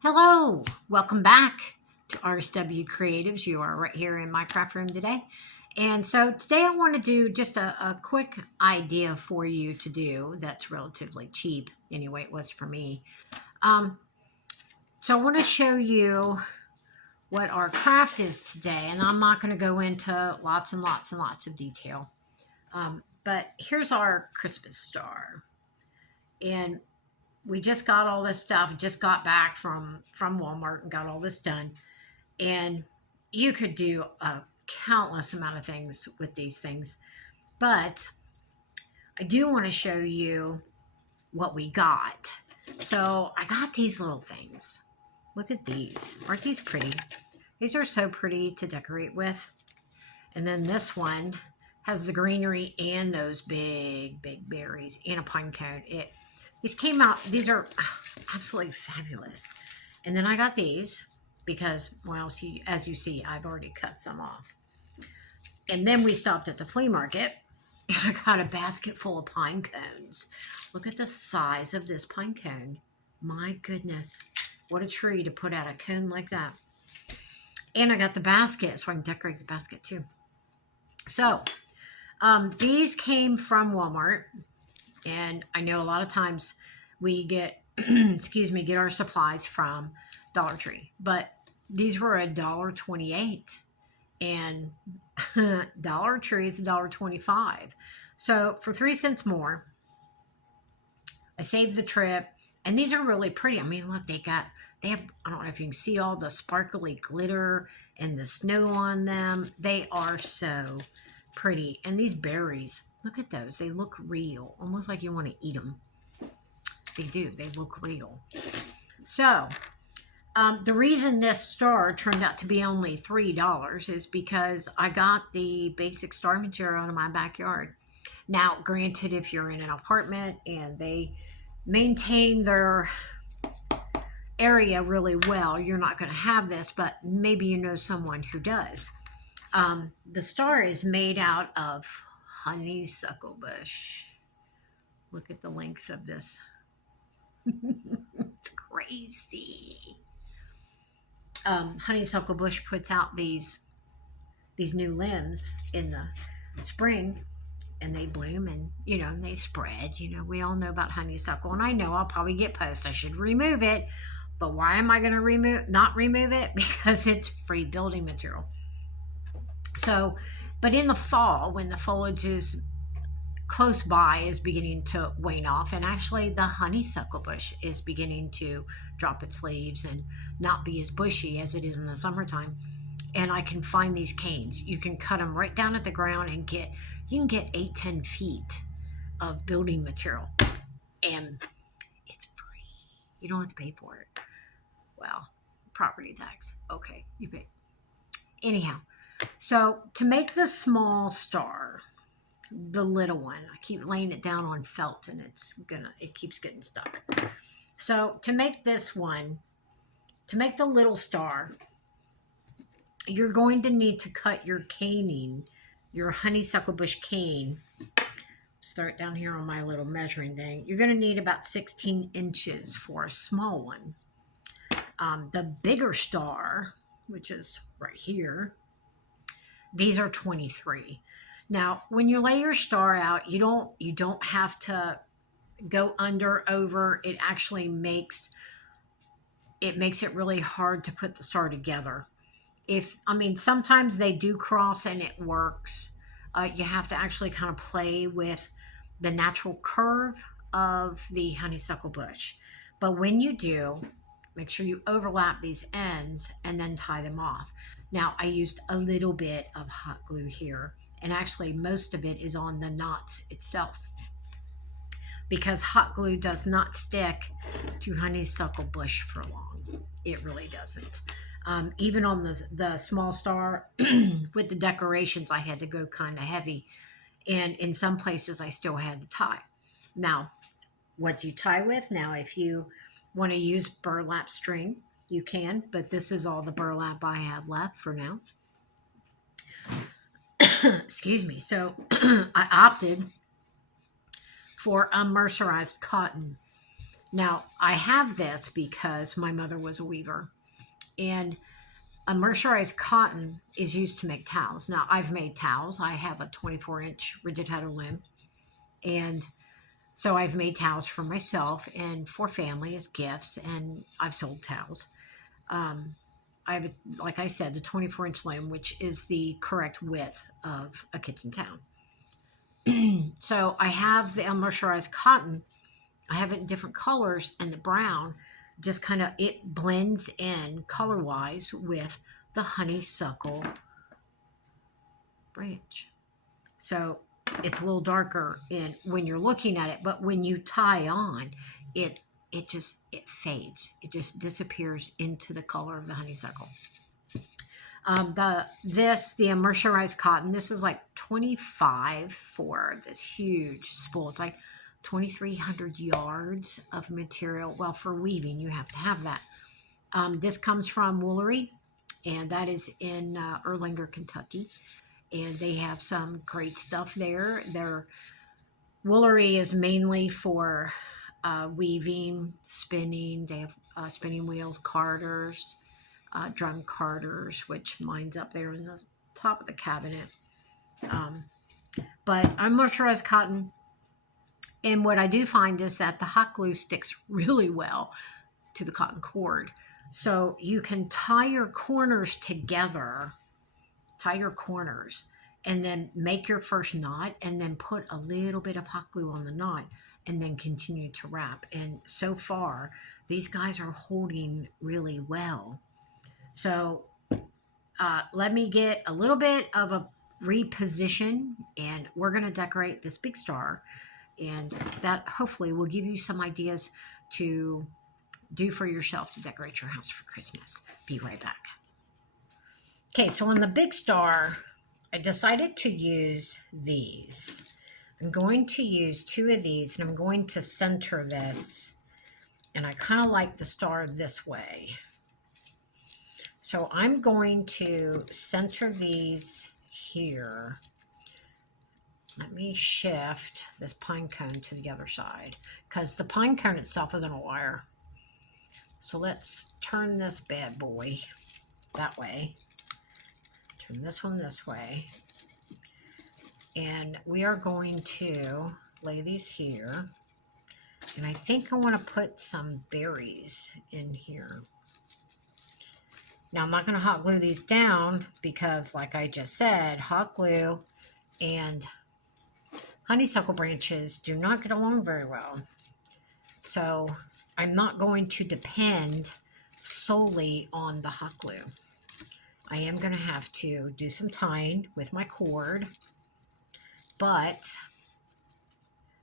Hello, welcome back to RSW Creatives. You are right here in my craft room today. And so today I want to do just a quick idea for you to do that's relatively cheap. Anyway, it was for me. Um, so I want to show you what our craft is today. And I'm not going to go into lots and lots and lots of detail. But here's our Christmas star. And we just got all this stuff, just got back from Walmart and got all this done. And you could do a countless amount of things with these things, but I do want to show you what we got. So I got these little things. Look at these. Aren't these pretty? These are so pretty to decorate with. And then this one has the greenery and those big berries and a pine cone. These came out, these are absolutely fabulous. And then I got these because, well, as you see, I've already cut some off. And then we stopped at the flea market and I got a basket full of pine cones. Look at the size of this pine cone. My goodness, what a tree to put out a cone like that. And I got the basket so I can decorate the basket too. So these came from Walmart. And I know a lot of times we get, get our supplies from Dollar Tree, but these were $1.28, and Dollar Tree is $1.25. So for 3 cents more, I saved the trip, and these are really pretty. I mean, look, they have, I don't know if you can see all the sparkly glitter and the snow on them. They are so pretty. And these berries, look at those. They look real, almost like you want to eat them. They do. They look real. So the reason this star turned out to be only $3 is because I got the basic star material out of my backyard. Now, granted, if you're in an apartment and they maintain their area really well, you're not going to have this, but maybe you know someone who does. The star is made out of honeysuckle bush. Look at the lengths of this. It's crazy. Honeysuckle bush puts out these new limbs in the spring, and they bloom, and they spread. We all know about honeysuckle, and I know I'll probably get posts. I should remove it, but why am I going to not remove it? Because it's free building material. So, but in the fall, when the foliage is close by, is beginning to wane off, and actually the honeysuckle bush is beginning to drop its leaves and not be as bushy as it is in the summertime. And I can find these canes. You can cut them right down at the ground and you can get 8-10 feet of building material, and it's free. You don't have to pay for it. Well, property tax. Okay, you pay. Anyhow, so to make the small star, the little one, I keep laying it down on felt and it keeps getting stuck. So to make this one, to make the little star, you're going to need to cut your caning, your honeysuckle bush cane. Start down here on my little measuring thing. You're going to need about 16 inches for a small one. The bigger star, which is right here, these are 23. Now, when you lay your star out, you don't have to go under, over. It actually makes it really hard to put the star together. Sometimes they do cross and it works. You have to actually kind of play with the natural curve of the honeysuckle bush. But when you do, make sure you overlap these ends and then tie them off. Now, I used a little bit of hot glue here, and actually most of it is on the knots itself, because hot glue does not stick to honeysuckle bush for long. It really doesn't. Even on the small star with the decorations, I had to go kind of heavy, and in some places I still had to tie. Now, what do you tie with? Now, if you want to use burlap string, you can, but this is all the burlap I have left for now. Excuse me. So I opted for a mercerized cotton. Now, I have this because my mother was a weaver, and a mercerized cotton is used to make towels. Now, I've made towels. I have a 24-inch rigid header loom, and so I've made towels for myself and for family as gifts, and I've sold towels. Um, I have, like I said, the 24-inch loom, which is the correct width of a kitchen towel. So I have the mercerized cotton. I have it in different colors, and the brown just kind of it blends in color wise with the honeysuckle branch. So it's a little darker in when you're looking at it, but when you tie on, it it fades. It just disappears into the color of the honeysuckle. The mercerized cotton. This is like 25 for this huge spool. It's like 2,300 yards of material. Well, for weaving, you have to have that. This comes from Woolery, and that is in Erlanger, Kentucky. And they have some great stuff there. Their Woolery is mainly for weaving, spinning. They have spinning wheels, carders, drum carders, which mine's up there in the top of the cabinet. Um, but I'm moisturized cotton. And what I do find is that the hot glue sticks really well to the cotton cord. So you can tie your corners together, tie your corners, and then make your first knot, and then put a little bit of hot glue on the knot, and then continue to wrap. And so far, these guys are holding really well. So let me get a little bit of a reposition, and we're going to decorate this big star. And that hopefully will give you some ideas to do for yourself to decorate your house for Christmas. Be right back. Okay, so on the big star, I decided to use these. I'm going to use two of these, and I'm going to center this. And I kind of like the star this way. So I'm going to center these here. Let me shift this pine cone to the other side, because the pine cone itself isn't a wire. So let's turn this bad boy that way. Turn this one this way. And we are going to lay these here. And I think I want to put some berries in here. Now I'm not going to hot glue these down because, like I just said, hot glue and honeysuckle branches do not get along very well. So I'm not going to depend solely on the hot glue. I am going to have to do some tying with my cord, but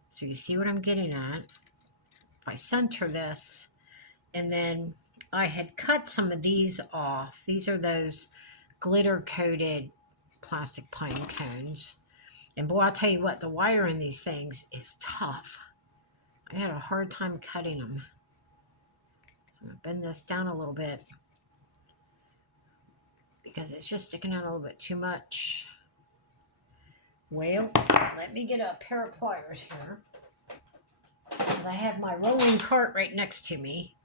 so you see what I'm getting at. If I center this, and then I had cut some of these off. These are those glitter coated plastic pine cones. And boy, I'll tell you what, the wire in these things is tough. I had a hard time cutting them. So I'm going to bend this down a little bit because it's just sticking out a little bit too much. Well, let me get a pair of pliers here, because I have my rolling cart right next to me.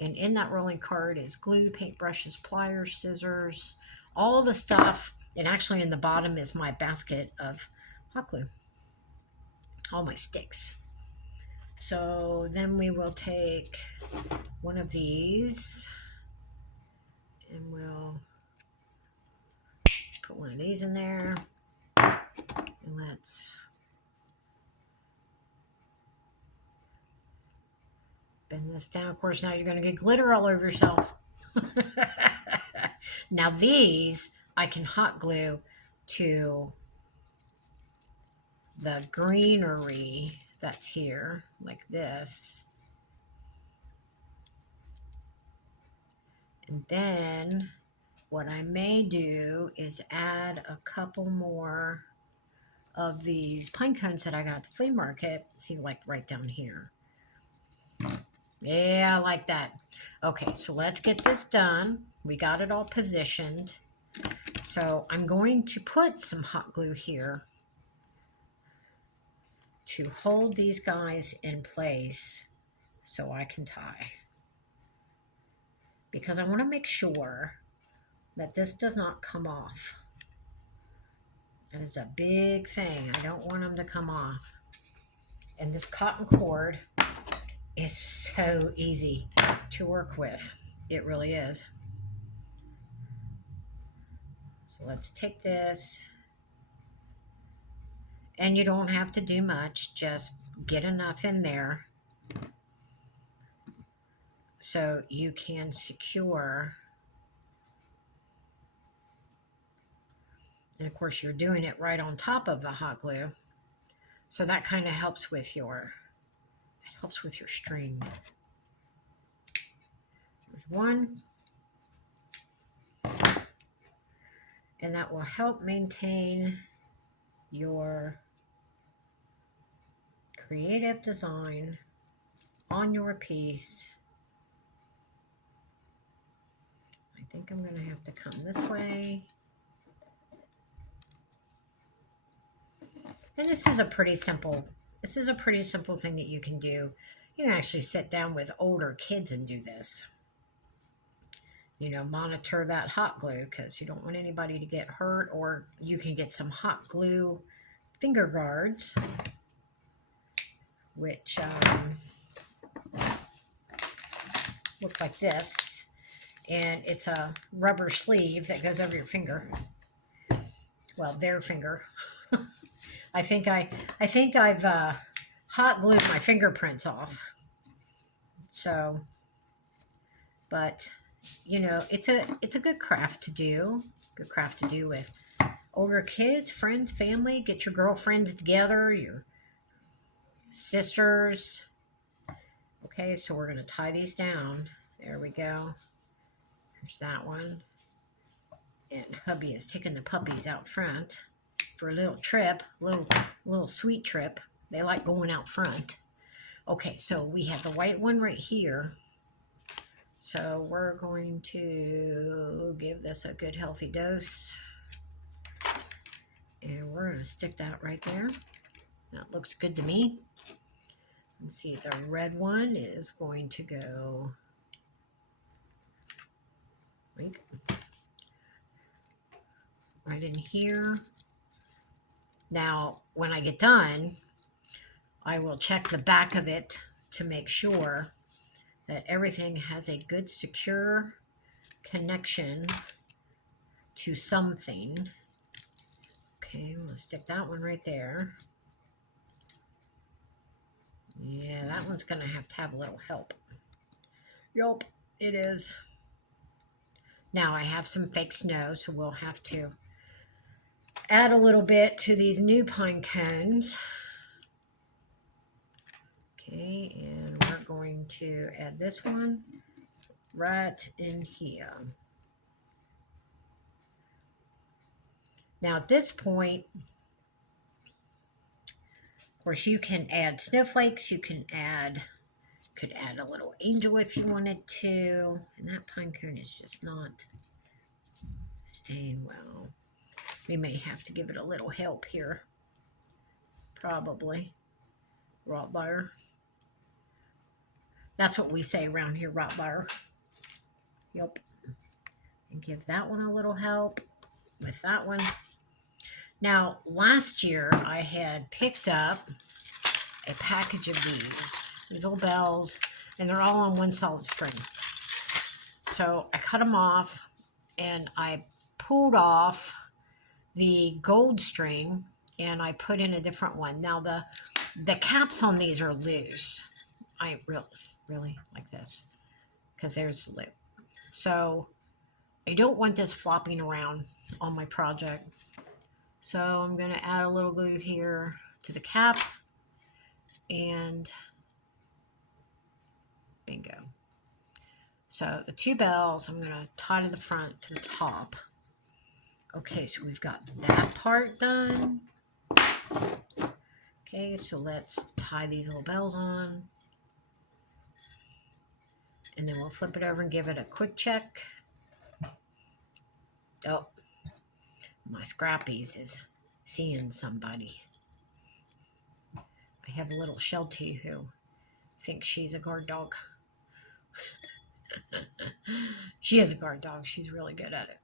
And in that rolling cart is glue, paintbrushes, pliers, scissors, all the stuff. And actually in the bottom is my basket of hot glue, all my sticks. So then we will take one of these and we'll put one of these in there. And let's bend this down. Of course, now you're going to get glitter all over yourself. Now these I can hot glue to the greenery that's here, like this. And then what I may do is add a couple more of these pine cones that I got at the flea market. See, like right down here. Yeah, I like that. Okay, so let's get this done. We got it all positioned. So I'm going to put some hot glue here to hold these guys in place so I can tie. Because I want to make sure that this does not come off. That is a big thing. I don't want them to come off. And this cotton cord is so easy to work with. It really is. So let's take this. And you don't have to do much. Just get enough in there so you can secure. And of course, you're doing it right on top of the hot glue. So that kind of helps with your string. There's one. And that will help maintain your creative design on your piece. I think I'm going to have to come this way. And this is a pretty simple thing that you can do. You can actually sit down with older kids and do this. You know, monitor that hot glue because you don't want anybody to get hurt, or you can get some hot glue finger guards, which look like this, and it's a rubber sleeve that goes over your finger. Well, their finger. I think I've hot glued my fingerprints off. So, but you know, it's a good craft to do. Good craft to do with older kids, friends, family. Get your girlfriends together, your sisters. Okay, so we're going to tie these down. There we go. There's that one. And hubby is taking the puppies out front for a little trip, little sweet trip. They like going out front. Okay, so we have the white one right here. So we're going to give this a good healthy dose. And we're going to stick that right there. That looks good to me. Let's see, the red one is going to go right in here. Now, when I get done, I will check the back of it to make sure that everything has a good secure connection to something. Okay, I'm going to stick that one right there. Yeah, that one's going to have a little help. Yup, it is. Now I have some fake snow, so we'll have to add a little bit to these new pine cones. Okay, and we're going to add this one right in here. Now at this point, of course, you can add snowflakes. You could add a little angel if you wanted to. And that pine cone is just not staying well. We may have to give it a little help here. Probably. Rottweiler. That's what we say around here, Rottweiler. Yep. And give that one a little help with that one. Now, last year I had picked up a package of these little bells, and they're all on one solid string. So I cut them off, and I pulled off the gold string, and I put in a different one. Now the caps on these are loose. I really like this because there's the lip. So I don't want this flopping around on my project. So I'm going to add a little glue here to the cap, and bingo. So the two bells, I'm going to tie to the front, to the top. Okay, so we've got that part done. Okay, so let's tie these little bells on. And then we'll flip it over and give it a quick check. Oh, my Scrappies is seeing somebody. My have a little Sheltie who thinks she's a guard dog. She is a guard dog. She's really good at it.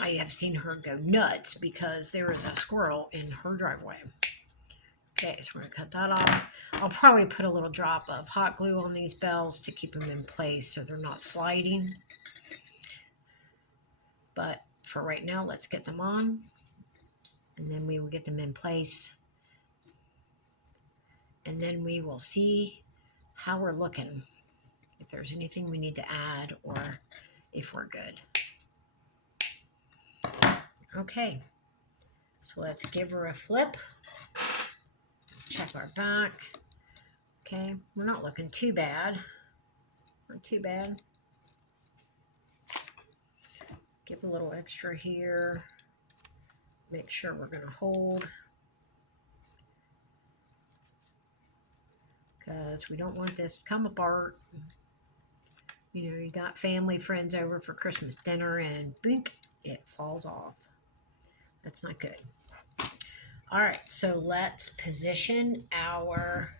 I have seen her go nuts because there is a squirrel in her driveway. Okay, so we're going to cut that off. I'll probably put a little drop of hot glue on these bells to keep them in place so they're not sliding. But for right now, let's get them on, and then we will get them in place. And then we will see how we're looking, if there's anything we need to add or if we're good. Okay, so let's give her a flip. Check our back. Okay, we're not looking too bad. Not too bad. Give a little extra here. Make sure we're going to hold, because we don't want this to come apart. You know, you got family, friends over for Christmas dinner and boink, it falls off. That's not good. All right, so let's position our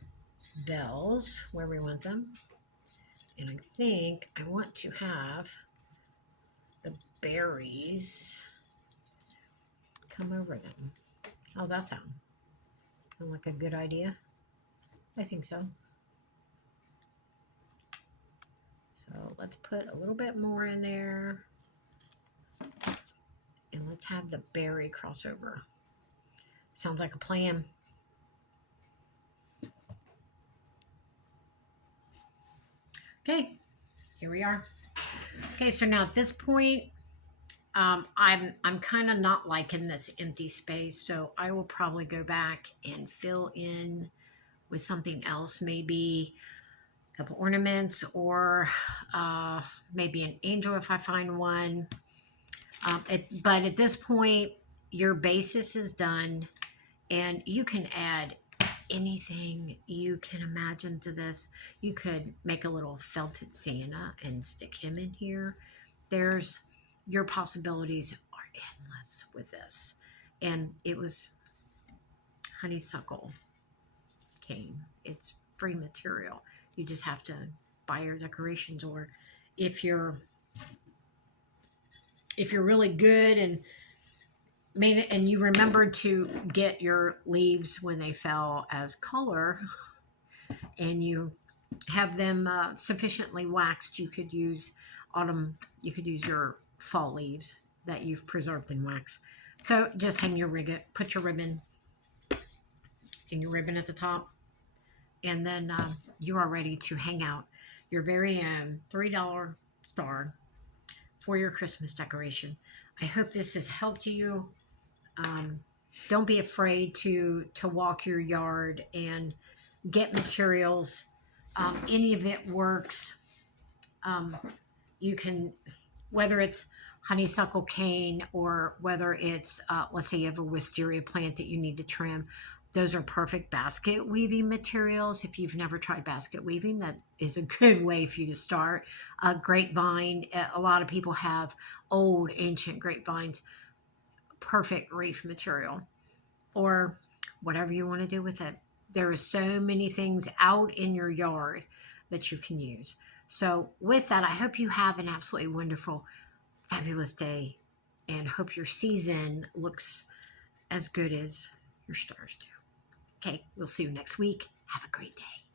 bells where we want them. And I think I want to have the berries come over them. How's that sound? Sound like a good idea? I think so. So let's put a little bit more in there. And let's have the berry crossover. Sounds like a plan. Okay, here we are. Okay, so now at this point, I'm kind of not liking this empty space, so I will probably go back and fill in with something else, maybe a couple ornaments or maybe an angel if I find one. But at this point, your basis is done, and you can add anything you can imagine to this. You could make a little felted Santa and stick him in here. Your possibilities are endless with this. And it was honeysuckle cane. It's free material. You just have to buy your decorations, or if you're really good and you remembered to get your leaves when they fell as color, and you have them sufficiently waxed, you could use your fall leaves that you've preserved in wax. So just hang your put your ribbon at the top, and then you are ready to hang out your very own $3 star for your Christmas decoration. I hope this has helped you. Don't be afraid to walk your yard and get materials. Any of it works. You can, whether it's honeysuckle cane or whether it's, let's say you have a wisteria plant that you need to trim. Those are perfect basket weaving materials. If you've never tried basket weaving, that is a good way for you to start. Grapevine, a lot of people have old ancient grapevines. Perfect wreath material, or whatever you want to do with it. There are so many things out in your yard that you can use. So with that, I hope you have an absolutely wonderful, fabulous day, and hope your season looks as good as your stars do. Okay, we'll see you next week. Have a great day.